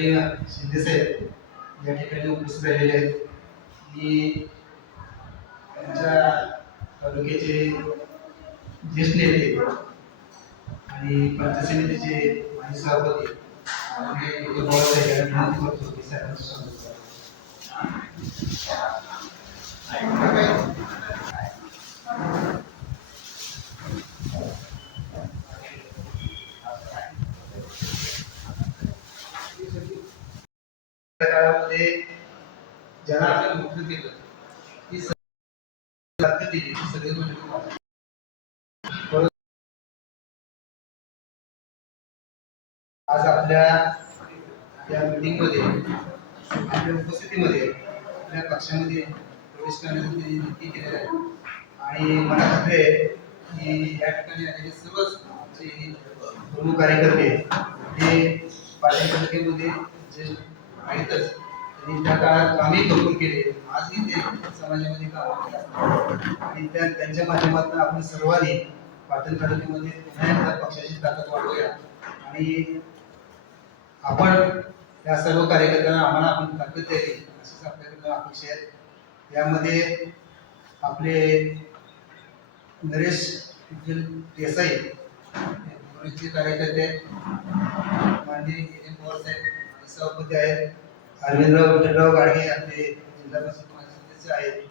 आदरणीय शिंदे साहेब या ठिकाणी उपस्थित राहिलेले आहेत. मी त्यांच्या तालुक्याचे ज्येष्ठ नेते आणि पंचायत समितीचे माजी सभापती आदरणीय विनंती करतो. की साहेबांचं स्वागत करा. त्या काळामध्ये ज्यांना आपण मुक्त केलं ती सगळी दिली परत आज आपल्या या मीटिंगमध्ये आपल्या उपस्थितीमध्ये, आपल्या पक्षामध्ये प्रवेश करण्यासाठी नक्की केलेला आहे आणि मला खात्री आहे की या ठिकाणी आलेले सर्वच आमचे प्रमुख कार्यकर्ते, हे पाटील तालुक्यामध्ये जे आहेतच. त्यांनी त्या काळात कामही कबूल केले. आजही ते समाजामध्ये काम करत आणि त्या त्यांच्या माध्यमातून आपण सर्वांनी पाटण तालुक्यामध्ये पुन्हा एकदा पक्षाची ताकद वाढवूया. आणि आपण या सर्व कार्यकर्त्यांना आम्हाला आपण ताकद द्यावी अशीच आपल्याकडनं अपेक्षा आहे. यामध्ये आपले नरेश देसाई कार्यकर्ते माननीय पवार साहेब सभापती आहेत. अरविंदराव विठ्ठलराव गाडगे आपले जिल्हा परिषद माजी सदस्य आहेत.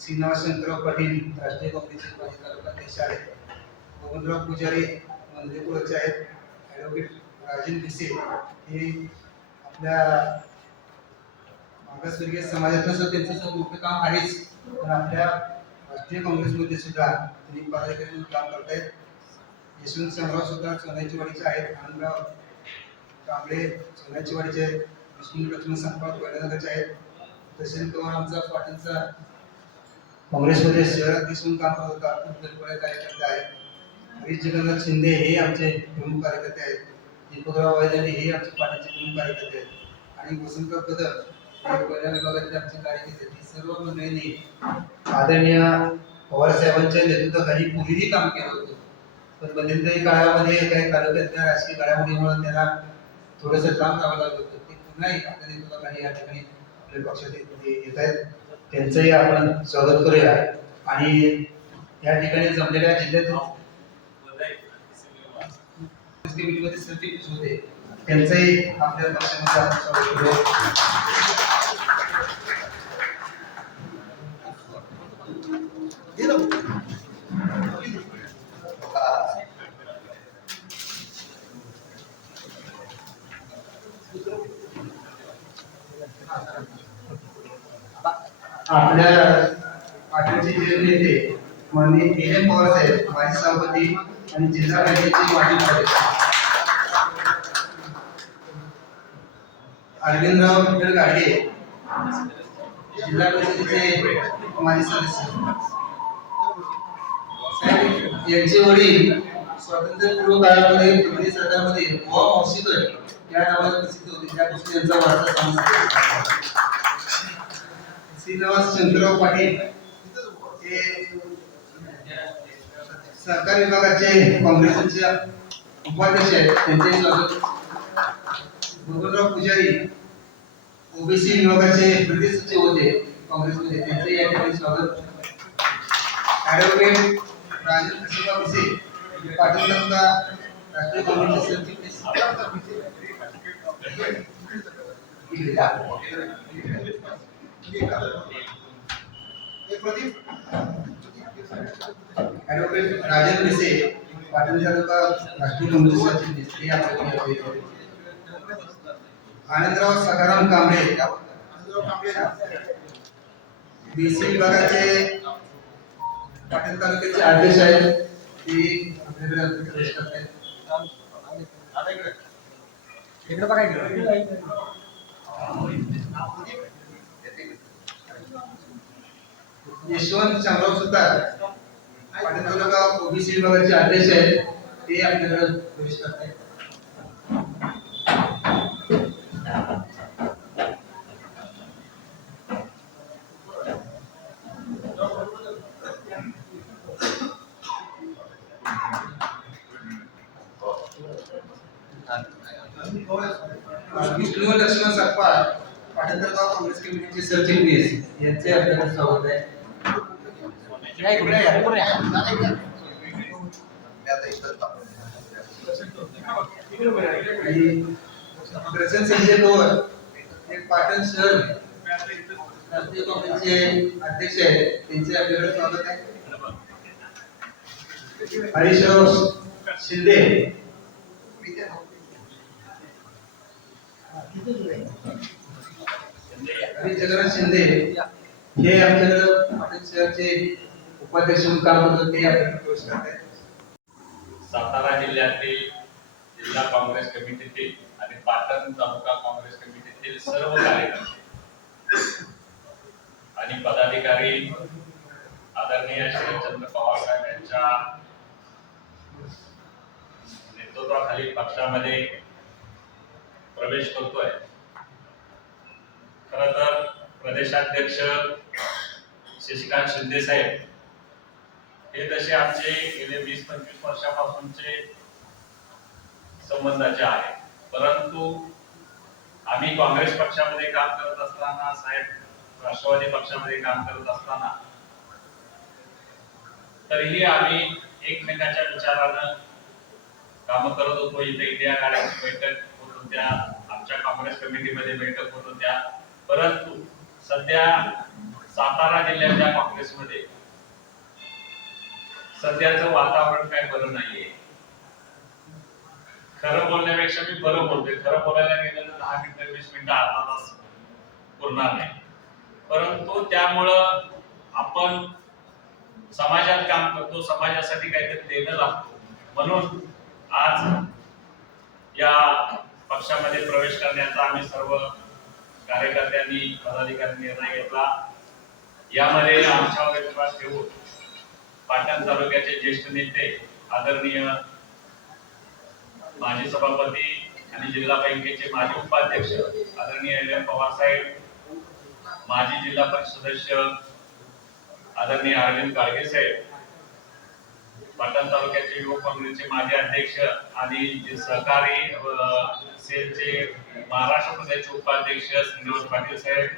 श्रीनिवास शंकरराव पाटील राष्ट्रीय काँग्रेसचे माजी तालुका अध्यक्ष आहेत. गोविंदराव पुजारी मंदिरपूरचे आहेत. ॲडव्होकेट राजन भिसे हे आपल्या मागासवर्गीय समाजातलं सुद्धा त्यांचं सुद्धा मोठं काम आहेच. पण आपल्या राष्ट्रीय काँग्रेसमध्ये सुद्धा त्यांनी पदाधिकारी म्हणून काम करतायत. यशवंत शंभराव सुद्धा सोन्याची वाडीचे आहेत. आनंदराव कांबळे सोन्याचीवाडीचे आहेत विष्णू लक्ष्मण संपात वडनगरचे आहेत. तसेच पवार आमचा पाटीलचा काँग्रेसमध्ये शहराध्यक्ष म्हणून काम करत होता. खूप जलपळे कार्यकर्ते आहेत. हरीश जगन्नाथ शिंदे हे आमचे प्रमुख कार्यकर्ते आहेत. दीपकराव वैद्यने हे आमचे पाटीलचे प्रमुख कार्यकर्ते आहेत. आणि वसंतराव कदम हे विभागाचे आमचे कार्यकर्ते आहेत. सर्व मंडळींनी आदरणीय पवारसाहेबांच्या नेतृत्वाखाली पूर्वीही काम केलं होतं. पण मध्यंतरी काळामध्ये काही तालुक्यातल्या राजकीय घडामोडीमुळे त्याला थोडस काम करावं लागलं तर ते पुन्हा एक आपल्या काही या ठिकाणी आपल्या पक्षात येत आहेत. त्यांचंही आपण स्वागत करूया. आणि या ठिकाणी जमलेल्या जिल्ह्यातील होते त्यांचंही आपल्या पक्षामध्ये आपण स्वागत करूया. आपल्या पाटीलचे जे नेते माननीय के एम पवार साहेब माजी सभापती आणि जिल्हा बँकेचे माजी उपाध्यक्ष अरविंदराव विठ्ठल गाडगे जिल्हा परिषदेचे माजी सदस्य. यांचे वडील स्वातंत्र्यपूर्व काळामध्ये दिल्ली सरकारमध्ये बुवा मावशीकर या नावाने प्रसिद्ध होते. त्यापासून यांचा वारसा समाज श्रीनिवास चंद्रराव पाटील. हे सहकार विभागाचे काँग्रेसचे उपाध्यक्ष आहेत. त्यांचे स्वागत. गोविंदराव पुजारी ओबीसी विभागाचे ब्रिटिशचे होते काँग्रेसमध्ये. त्यांचे या ठिकाणी स्वागत. ॲडव्होकेट राजन कृष्णराव भिसे पाटील तालुका राष्ट्रीय काँग्रेसचे सरचिटणीस इकडे पाटील तालुका राष्ट्रीय काँग्रेस आहेत. आनंदराव सखाराम कांबळे बीसी विभागाचे पाटील तालुक्याचे अध्यक्ष आहेत ते आपल्याकडे प्रवेश करत आहेत. इकडे बघा इकडे यशवंत शामराव सुतार पाटील तालुका ओबीसी विभागाचे अध्यक्ष आहेत ते आपल्याकडे प्रवेश करत आहेत. विष्णू लक्ष्मण सकपाळ पाटणगाव काँग्रेस कमिटीचे सरचिटणीस यांचे आपल्याला स्वागत आहे. या इकडे संजय हे पाटण शहर राष्ट्रीय काँग्रेसचे अध्यक्ष आहेत. त्यांचे आपल्याकडे स्वागत आहे. हरीशराव शिंदे. हरी जगन्नाथ शिंदे. हे आमच्याकडे पाटील शहरचे उपाध्यक्ष म्हणून काम करतात ते आपल्याकडे प्रवेश करत आहेत सातारा जिल्ह्यातील जिल्हा काँग्रेस कमिटीतील आणि पाटण तालुका काँग्रेस कमिटीतील सर्व कार्यकर्ते आणि पदाधिकारी आदरणीय शरदचंद्र पवार साहेब यांच्या नेतृत्वाखाली पक्षामध्ये प्रवेश करतोय. खरं तर प्रदेशाध्यक्ष शशिकांत शिंदे साहेब हे तसे आमचे गेले वीस पंचवीस वर्षापासूनचे संबंधाचे आहे परंतु आम्ही काँग्रेस पक्षामध्ये काम करत असताना साहेब राष्ट्रवादी पक्षामध्ये काम करत असताना तरीही आम्ही एकमेकाच्या विचारानं काम करत होतो. इथे इंडिया गाड्यांची बैठक होत होत्या. आमच्या काँग्रेस कमिटीमध्ये बैठक होत होत्या. परंतु सध्या सातारा जिल्ह्याच्या काँग्रेसमध्ये सध्याचं वातावरण काय बरं नाहीये. खरं बोलण्यापेक्षा मी बरं बोलतोय. खरं बोलायला गेलं तर दहा मिनिटं वीस मिनिटं अर्धा तास पुरणार नाही. परंतु त्यामुळं आपण समाजात काम करतो समाजासाठी काहीतरी देणं लागतो. म्हणून आज या पक्षामध्ये प्रवेश करण्याचा आम्ही सर्व कार्यकर्त्यांनी पदाधिकाऱ्यांनी निर्णय घेतला. यामध्ये आमच्यावर विश्वास ठेवून पाटण तालुक्याचे ज्येष्ठ नेते आदरणीय माजी सभापती आणि जिल्हा बँकेचे माजी उपाध्यक्ष आदरणीय एल एम पवार साहेब माजी जिल्हा परिषद सदस्य आदरणीय अरविंद गाडगे साहेब पाटण तालुक्याचे युवक काँग्रेसचे माजी अध्यक्ष आणि सहकारी सेलचे महाराष्ट्र प्रदेशचे उपाध्यक्ष श्रीनिवास पाटील साहेब.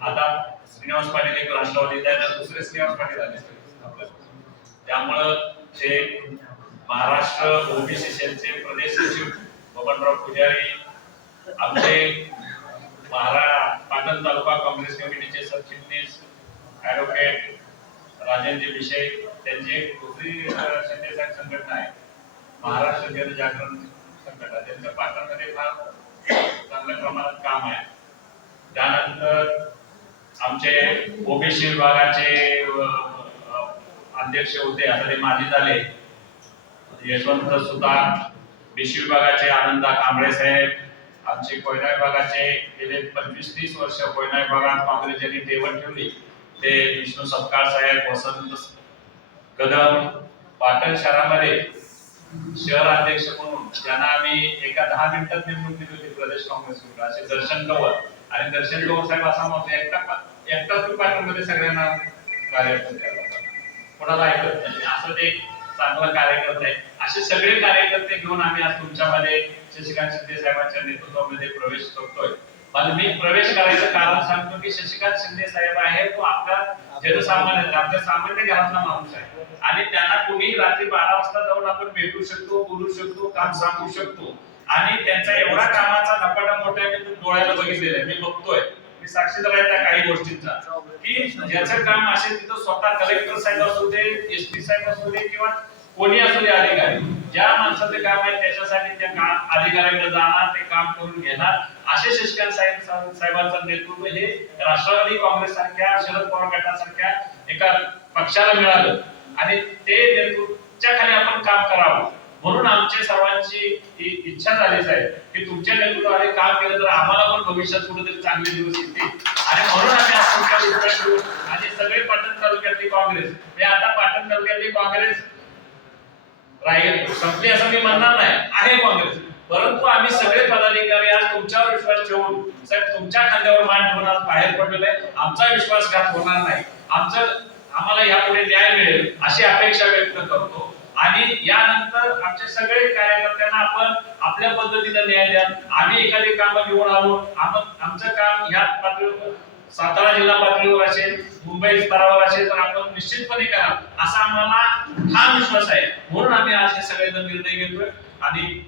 आता श्रीनिवास पाटील एक राष्ट्रवादी त्यानंतर दुसरे श्रीनिवास पाटील आले त्यामुळं ते महाराष्ट्र ओबीसी सेलचे प्रदेश सचिव बबनराव पुजारी आमचे महारा पाटण तालुका काँग्रेस कमिटीचे सरचिटणीस ॲडव्होकेट राजेंद्र विषय त्यांची एक दुसरी संघटना आहे. महाराष्ट्र जनजागरण संघटना. त्यांच्या पाटणमध्ये फार चांगल्या प्रमाणात काम आहे. त्यानंतर आमचे ओबीसी विभागाचे अध्यक्ष होते आता ते माजी झाले. यशवंत सुतार बीसी विभागाचे आनंदा कांबळे साहेब आमचे कोयना विभागाचे गेले पंचवीस तीस वर्ष कोयना विभागात काँग्रेस ज्यांनी ठेवण ठेवली ते विष्णू सपकाळ साहेब वसंत कदम पाटण शहरामध्ये शहर अध्यक्ष म्हणून ज्यांना आम्ही एका दहा मिनिटात नेमणूक दिली होती प्रदेश काँग्रेस असे दर्शन कवर आणि दर्शन कवर साहेब असा म्हणतो एकटा एकटाच तू पाटणमध्ये सगळ्यांना कार्य कोणाला ऐकत नाही. म्हणजे असं ते चांगला चांगलं कार्यकर्ते आहे असे सगळे कार्यकर्ते घेऊन आम्ही आज तुमच्यामध्ये शशिकांत शिंदे साहेबांच्या नेतृत्वामध्ये प्रवेश करतोय. मी प्रवेश करायचं कारण सांगतो की शशिकांत शिंदे साहेब आहे तो आपला जनसामान्य आपल्या सामान्य घरातला माणूस आहे. आणि त्यांना कुणी रात्री बारा वाजता जाऊन आपण भेटू शकतो बोलू शकतो काम सांगू शकतो. आणि त्यांचा एवढा कामाचा नपाटा मोठा आहे मी डोळ्याला बघितलेला आहे. मी बघतोय मी साक्षीदार आहे त्या काही गोष्टींचा. की ज्याचं काम असेल तिथं स्वतः कलेक्टर साहेब असू दे एस पी साहेब असू दे किंवा कोणी असू दे अधिकारी. ज्या माणसाचे काम आहे त्याच्यासाठी त्या काम अधिकाऱ्याकडे जाणार ते काम करून घेणार. असे शशिकांत साहेब साहेबांचं नेतृत्व हे राष्ट्रवादी काँग्रेस सारख्या शरद पवार गटासारख्या एका पक्षाला मिळालं. आणि ते नेतृत्वच्या खाली आपण काम करावं. म्हणून आमच्या सर्वांची ही इच्छा झालीच आहे की तुमच्या नेतृत्वाने काम केलं तर आम्हाला पण भविष्यात कुठेतरी चांगले दिवस येतील. आणि म्हणून आम्ही आज तुमच्या आणि सगळे पाटण तालुक्यातली काँग्रेस. हे आता पाटण तालुक्यातली काँग्रेस राहील संपली असं मी म्हणणार नाही. आहे काँग्रेस. परंतु आम्ही सगळे पदाधिकारी आज तुमच्यावर विश्वास ठेवून साहेब तुमच्या खांद्यावर मान ठेवून आज बाहेर पडलेलं आहे. आमचा विश्वासघात होणार नाही. आमचं आम्हाला यापुढे न्याय मिळेल अशी अपेक्षा व्यक्त करतो. आणि यानंतर आमचे सगळे कार्यकर्त्यांना आपण आपल्या पद्धतीनं न्याय द्या आम्ही एखादी कामं घेऊन आलो. आपण आमचं काम ह्या पातळीवर सातारा जिल्हा पातळीवर असेल मुंबई स्तरावर असेल तर आपण निश्चितपणे करा. असा आम्हाला ठाम विश्वास आहे. म्हणून आम्ही आज हे सगळे जण निर्णय घेतोय. आणि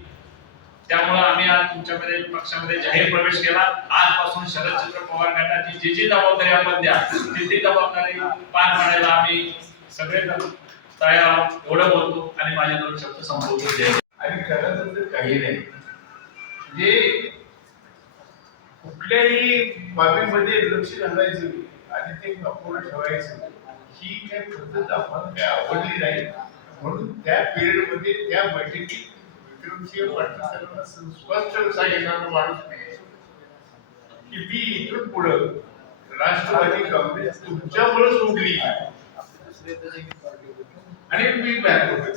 त्यामुळे आम्ही आज तुमच्यामध्ये पक्षामध्ये जाहीर प्रवेश केला. आजपासून शरदचंद्र पवार गटाची जी जी जबाबदारी आपण द्या ती ती जबाबदारी पार पाडायला आम्ही सगळे जण तयार आहोत. एवढं बोलतो आणि माझ्या दोन शब्द संपवतो. आणि खरं तर काही नाही. जे कुठल्याही बाबीमध्ये लक्ष घालायचं आणि ते अपूर्ण ठेवायचं ही काय पद्धत आपण काय आवडली नाही. म्हणून त्या पिरियडमध्ये त्या बैठकीत विक्रमसिंह पाटील स्पष्ट सांगितलं माणूस नाही. की मी इथून पुढं राष्ट्रवादी काँग्रेस तुमच्यामुळे सोडली आणि मी बॅक होतो.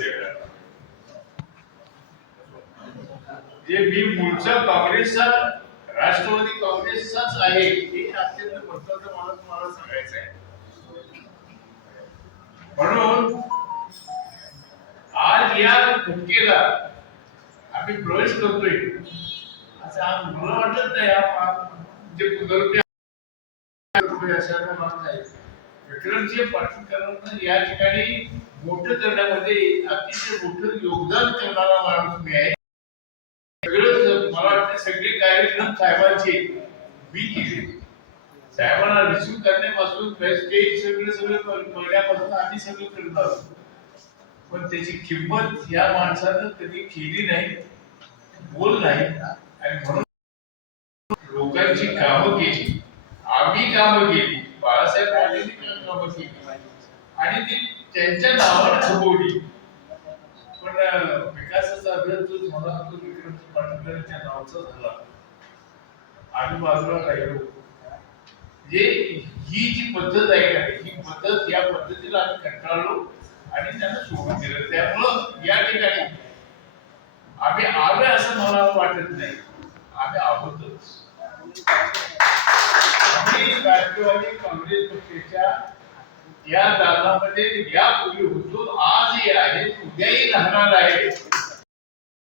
जे मी मूळचा काँग्रेसचा राष्ट्रवादी काँग्रेसचाच आहे हे अत्यंत महत्वाचं मला तुम्हाला सांगायचं आहे. म्हणून आज या भूमिकेला आम्ही प्रवेश करतोय. असं मला वाटत नाही हा जे म्हणजे पुनरुक्ती करतोय अशा विक्रमसिंह पाटीलकरांना या ठिकाणी मोठं करण्यामध्ये अतिशय मोठं योगदान करणारा माणूस मी आहे. सगळी कार्यक्रम साहेबांची मी केली. साहेबांना रिसिव्ह करण्यापासून स्टेज सगळं सगळं पहिल्यापासून आम्ही सगळं करणार पण त्याची किंमत या माणसानं कधी केली नाही बोल नाही. आणि म्हणून लोकांची कामं केली. आम्ही कामं केली. बाळासाहेब पाटील कामं केली. आणि ती त्यांच्या नावानं थोबवली. पण विकासाचा अभ्यास जो झाला तो विक्रम पाटीलच्या नावाचा झाला आम्ही बाजूला राहिलो म्हणजे ही जी पद्धत आहे का ही पद्धत या पद्धतीला आम्ही कंटाळलो आणि त्यांना सोडून दिलं. त्यामुळं या ठिकाणी आम्ही आलोय असं मला वाटत नाही. आम्ही आहोतच. आम्ही राष्ट्रवादी काँग्रेस पक्षाच्या या दालनामध्ये यापूर्वी होतो आज हे आहे उद्याही राहणार आहे